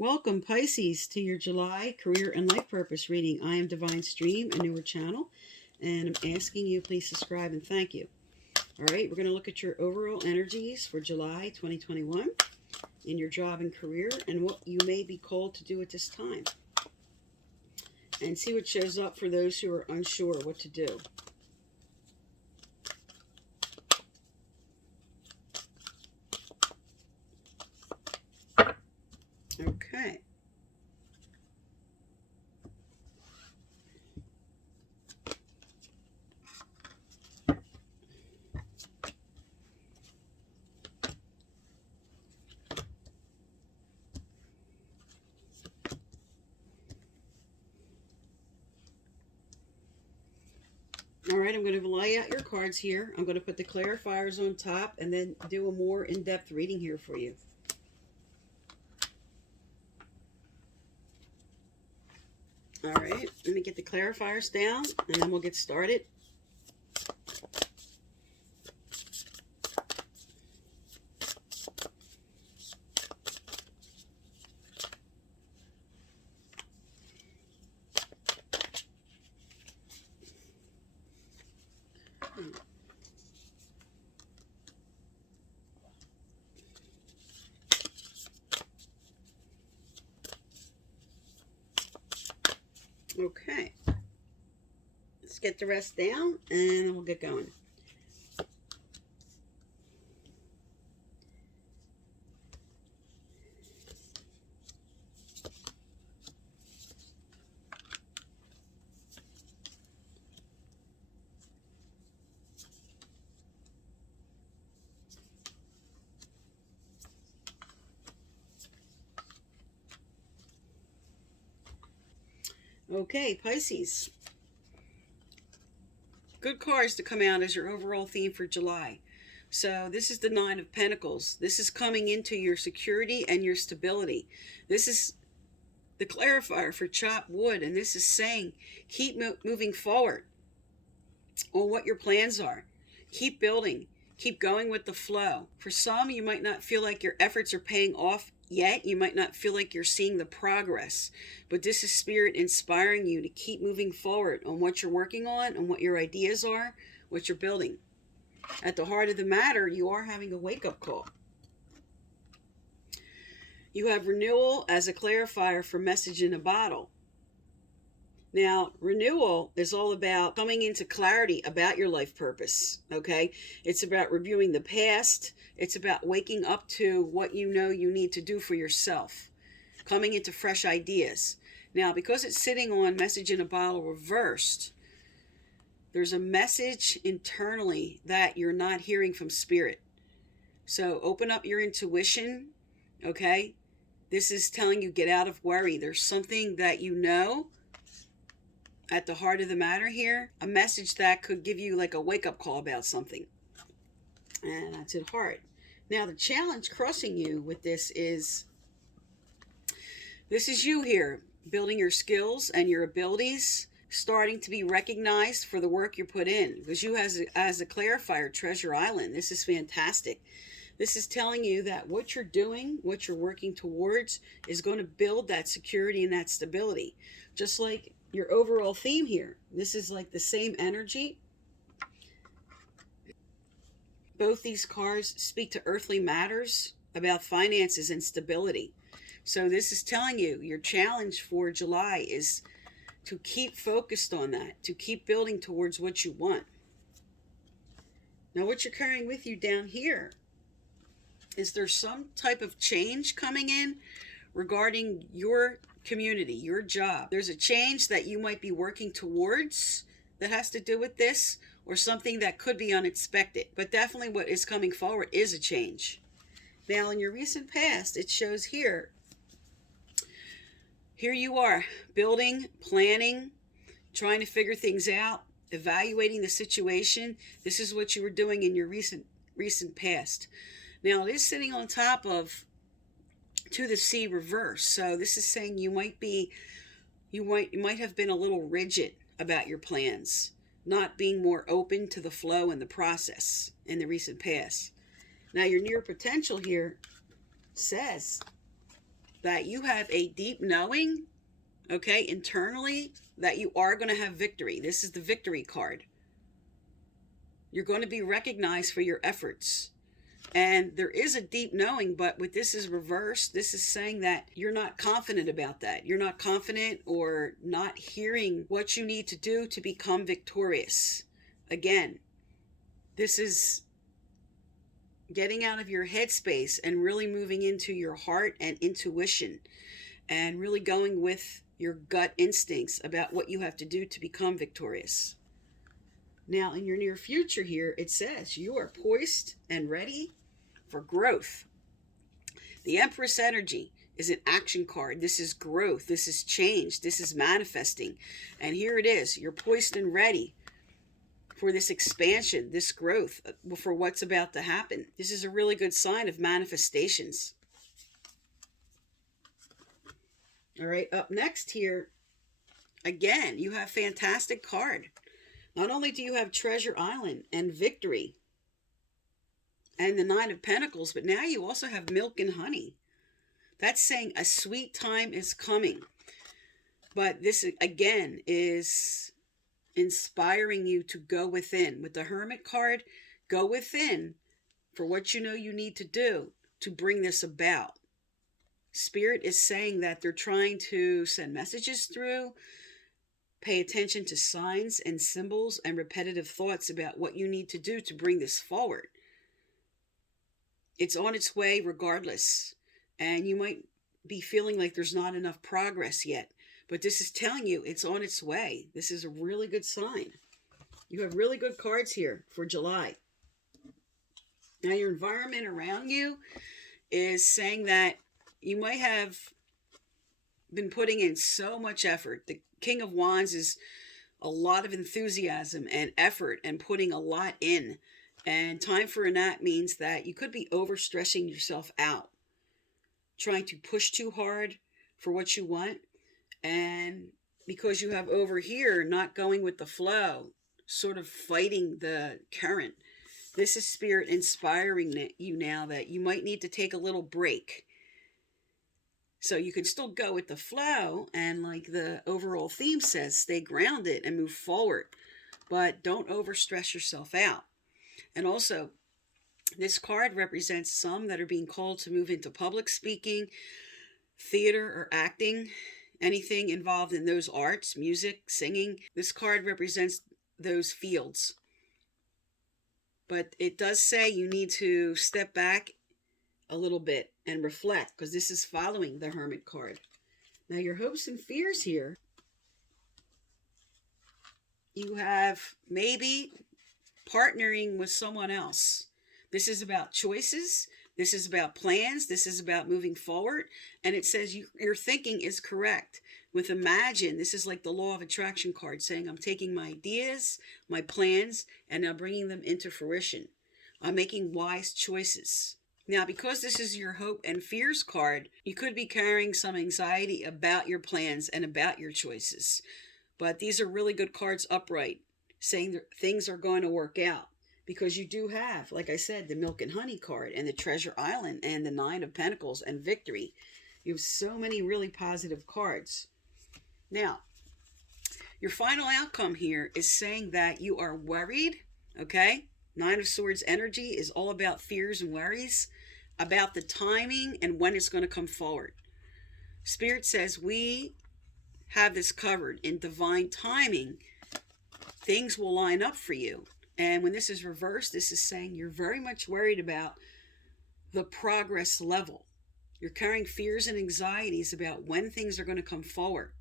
Welcome, Pisces, to your July career and life purpose reading. I am Divine Stream, a newer channel, and I'm asking you please subscribe and thank you. All right, we're going to look at your overall energies for July 2021 in your job and career and what you may be called to do at this time. And see what shows up for those who are unsure what to do. Okay. All right, I'm going to lay out your cards here. I'm going to put the clarifiers on top and then do a more in-depth reading here for you. All right, let me get the clarifiers down and then we'll get started. Okay, let's get the rest down and we'll get going. Okay, Pisces. Good cards to come out as your overall theme for July. So this is the Nine of Pentacles. This is coming into your security and your stability. This is the clarifier for chopped wood, and this is saying keep moving forward on what your plans are. Keep building. Keep going with the flow. For some, you might not feel like your efforts are paying off yet. You might not feel like you're seeing the progress, but this is Spirit inspiring you to keep moving forward on what you're working on what your ideas are, what you're building. At the heart of the matter, you are having a wake-up call. You have renewal as a clarifier for message in a bottle. Now, renewal is all about coming into clarity about your life purpose, okay? It's about reviewing the past. It's about waking up to what you know you need to do for yourself, coming into fresh ideas. Now, because it's sitting on message in a bottle reversed, there's a message internally that you're not hearing from Spirit. So open up your intuition, okay? This is telling you get out of worry. There's something that you know at the heart of the matter here, a message that could give you like a wake-up call about something. And that's at heart. Now, the challenge crossing you with this is you here, building your skills and your abilities, starting to be recognized for the work you put in. Because you as a clarifier, Treasure Island, this is fantastic. This is telling you that what you're doing, what you're working towards, is going to build that security and that stability. Just like your overall theme here. This is like the same energy. Both these cards speak to earthly matters about finances and stability. So this is telling you your challenge for July is to keep focused on that, to keep building towards what you want. Now, what you're carrying with you down here is there some type of change coming in regarding your community, your job. There's a change that you might be working towards that has to do with this, or something that could be unexpected. But definitely what is coming forward is a change. Now, in your recent past, it shows here you are building, planning, trying to figure things out, evaluating the situation. This is what you were doing in your recent past. Now, it is sitting on top of to the sea reverse. So this is saying you might have been a little rigid about your plans, not being more open to the flow and the process in the recent past. Now, your near potential here says that you have a deep knowing, okay, internally, that you are going to have victory. This is the victory card. You're going to be recognized for your efforts. And there is a deep knowing, but with this is reversed, this is saying that you're not confident about that. You're not confident or not hearing what you need to do to become victorious. Again, this is getting out of your headspace and really moving into your heart and intuition and really going with your gut instincts about what you have to do to become victorious. Now, in your near future here, it says you are poised and ready for growth. The Empress energy is an action card. This is growth. This is change. This is manifesting. And here it is. You're poised and ready for this expansion, this growth, for what's about to happen. This is a really good sign of manifestations. All right, up next here, again, you have fantastic card. Not only do you have Treasure Island and Victory and the Nine of Pentacles, but now you also have Milk and Honey. That's saying a sweet time is coming. But this, again, is inspiring you to go within. With the Hermit card, go within for what you know you need to do to bring this about. Spirit is saying that they're trying to send messages through. Pay attention to signs and symbols and repetitive thoughts about what you need to do to bring this forward. It's on its way regardless. And you might be feeling like there's not enough progress yet. But this is telling you it's on its way. This is a really good sign. You have really good cards here for July. Now your environment around you is saying that you might have been putting in so much effort. The King of Wands is a lot of enthusiasm and effort and putting a lot in. And time for a nap means that you could be overstressing yourself out, trying to push too hard for what you want. And because you have over here not going with the flow, sort of fighting the current, this is Spirit inspiring you now that you might need to take a little break. So you can still go with the flow, and like the overall theme says, stay grounded and move forward. But don't overstress yourself out. And also, this card represents some that are being called to move into public speaking, theater, or acting. Anything involved in those arts, music, singing. This card represents those fields. But it does say you need to step back a little bit and reflect, because this is following the Hermit card. Now your hopes and fears here. You have maybe partnering with someone else. This is about choices. This is about plans. This is about moving forward. And it says your thinking is correct. With Imagine, this is like the law of attraction card saying I'm taking my ideas, my plans, and I'm bringing them into fruition. I'm making wise choices. Now, because this is your hope and fears card, you could be carrying some anxiety about your plans and about your choices. But these are really good cards upright, saying that things are going to work out. Because you do have, like I said, the Milk and Honey card and the Treasure Island and the Nine of Pentacles and Victory. You have so many really positive cards. Now, your final outcome here is saying that you are worried, okay? Nine of Swords energy is all about fears and worries, about the timing and when it's going to come forward. Spirit says we have this covered. In divine timing, things will line up for you. And when this is reversed, this is saying you're very much worried about the progress level. You're carrying fears and anxieties about when things are going to come forward.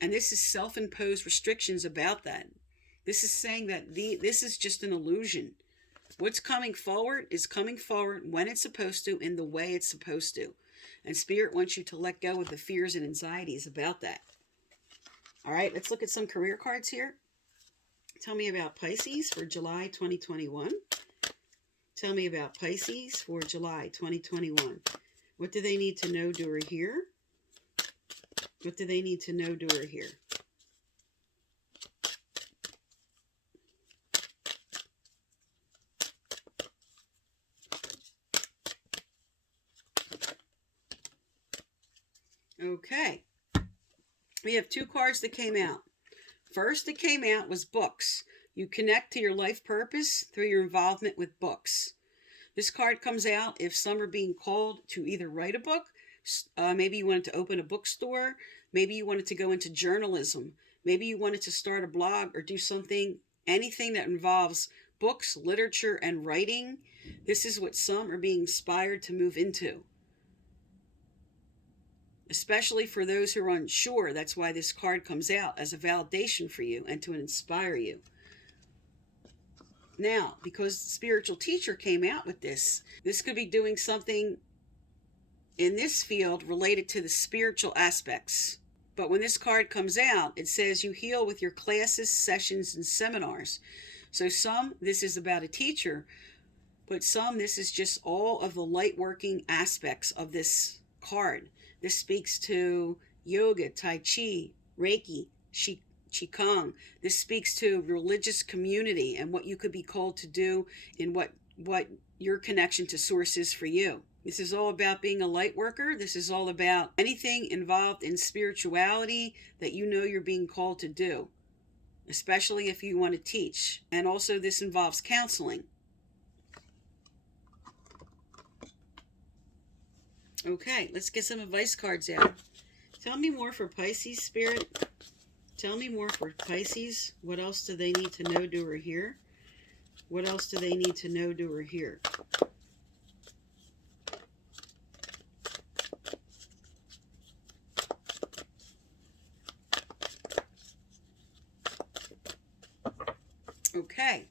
And this is self-imposed restrictions about that. This is saying that this is just an illusion. What's coming forward is coming forward when it's supposed to, in the way it's supposed to. And Spirit wants you to let go of the fears and anxieties about that. All right, let's look at some career cards here. Tell me about Pisces for July 2021. Tell me about Pisces for July 2021. What do they need to know, do, or hear? What do they need to know, do, or hear? Okay. We have 2 cards that came out. First that came out was books. You connect to your life purpose through your involvement with books. This card comes out if some are being called to either write a book, maybe you wanted to open a bookstore, maybe you wanted to go into journalism, maybe you wanted to start a blog or do something, anything that involves books, literature, and writing. This is what some are being inspired to move into. Especially for those who are unsure, that's why this card comes out as a validation for you and to inspire you. Now, because the spiritual teacher came out with this could be doing something in this field related to the spiritual aspects. But when this card comes out, it says you heal with your classes, sessions, and seminars. So some, this is about a teacher, but some, this is just all of the light working aspects of this card. This speaks to yoga, tai chi, reiki, qigong. This speaks to religious community and what you could be called to do in what your connection to source is for you. This is all about being a light worker. This is all about anything involved in spirituality that you know you're being called to do, especially if you want to teach. And also this involves counseling. Okay, let's get some advice cards out. Tell me more for Pisces, Spirit. Tell me more for Pisces. What else do they need to know, do, or hear? What else do they need to know, do, or hear? Okay.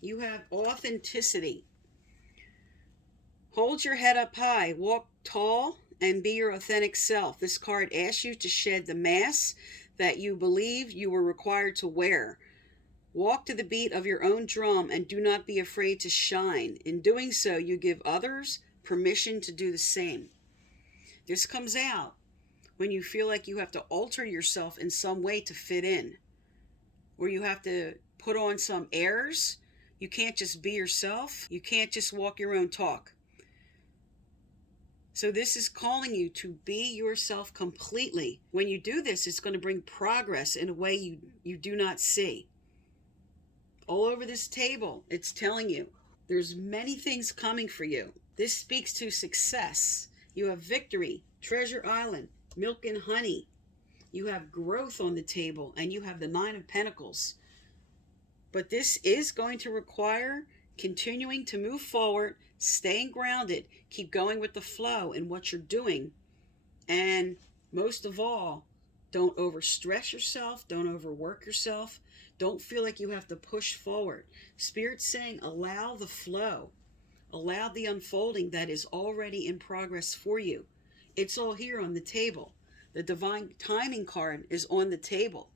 You have authenticity. Hold your head up high. Walk tall and be your authentic self. This card asks you to shed the mask that you believe you were required to wear. Walk to the beat of your own drum and do not be afraid to shine. In doing so, you give others permission to do the same. This comes out when you feel like you have to alter yourself in some way to fit in, or you have to put on some airs. You can't just be yourself. You can't just walk your own talk. So this is calling you to be yourself completely. When you do this, it's going to bring progress in a way you do not see. All over this table, it's telling you there's many things coming for you. This speaks to success. You have victory, treasure island, milk and honey. You have growth on the table, and you have the 9 of Pentacles. But this is going to require continuing to move forward, staying grounded, keep going with the flow in what you're doing. And most of all, don't overstress yourself, don't overwork yourself, don't feel like you have to push forward. Spirit's saying allow the flow, allow the unfolding that is already in progress for you. It's all here on the table. The divine timing card is on the table.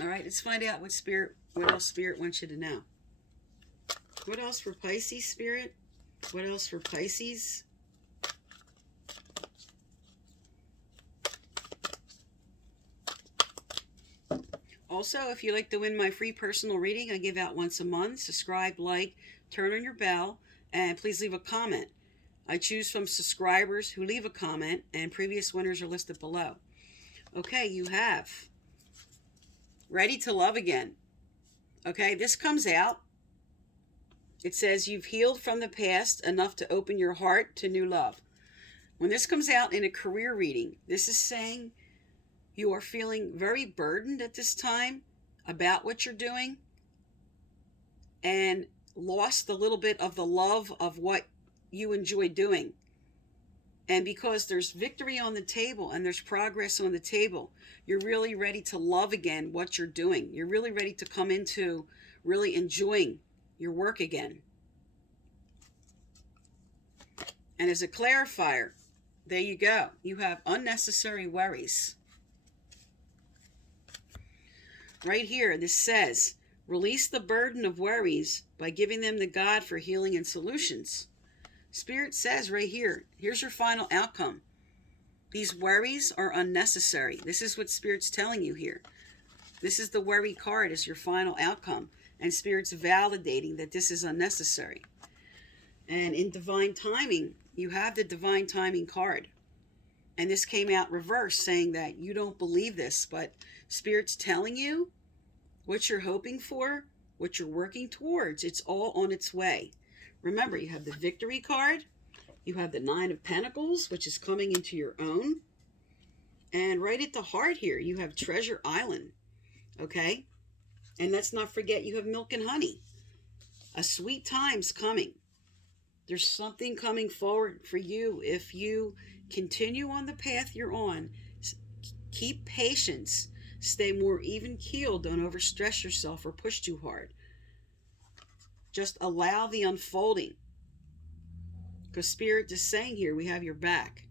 All right, let's find out what else Spirit wants you to know. What else for Pisces, Spirit? What else for Pisces? Also, if you'd like to win my free personal reading, I give out once a month. Subscribe, like, turn on your bell, and please leave a comment. I choose from subscribers who leave a comment, and previous winners are listed below. Okay, you have Ready to Love Again. Okay, this comes out. It says you've healed from the past enough to open your heart to new love. When this comes out in a career reading, this is saying you are feeling very burdened at this time about what you're doing and lost a little bit of the love of what you enjoy doing. And because there's victory on the table and there's progress on the table, you're really ready to love again what you're doing. You're really ready to come into really enjoying your work again. And as a clarifier, there you go. You have unnecessary worries. Right here, this says, release the burden of worries by giving them to God for healing and solutions. Spirit says right here, here's your final outcome. These worries are unnecessary. This is what Spirit's telling you here. This is the worry card as your final outcome. And Spirit's validating that this is unnecessary. And in divine timing, you have the divine timing card. And this came out reverse, saying that you don't believe this, but Spirit's telling you what you're hoping for, what you're working towards. It's all on its way. Remember, you have the Victory card. You have the Nine of Pentacles, which is coming into your own. And right at the heart here, you have Treasure Island. Okay? And let's not forget you have Milk and Honey. A sweet time's coming. There's something coming forward for you if you continue on the path you're on. Keep patience. Stay more even keeled. Don't overstress yourself or push too hard. Just allow the unfolding. Because Spirit is saying here, we have your back.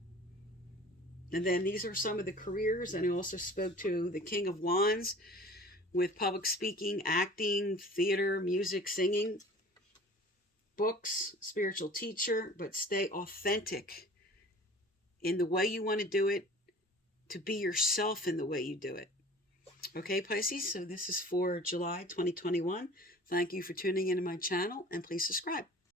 And then these are some of the careers. And I also spoke to the King of Wands with public speaking, acting, theater, music, singing, books, spiritual teacher, but stay authentic in the way you want to do it, to be yourself in the way you do it. Okay, Pisces, so this is for July 2021. Thank you for tuning into my channel, and please subscribe.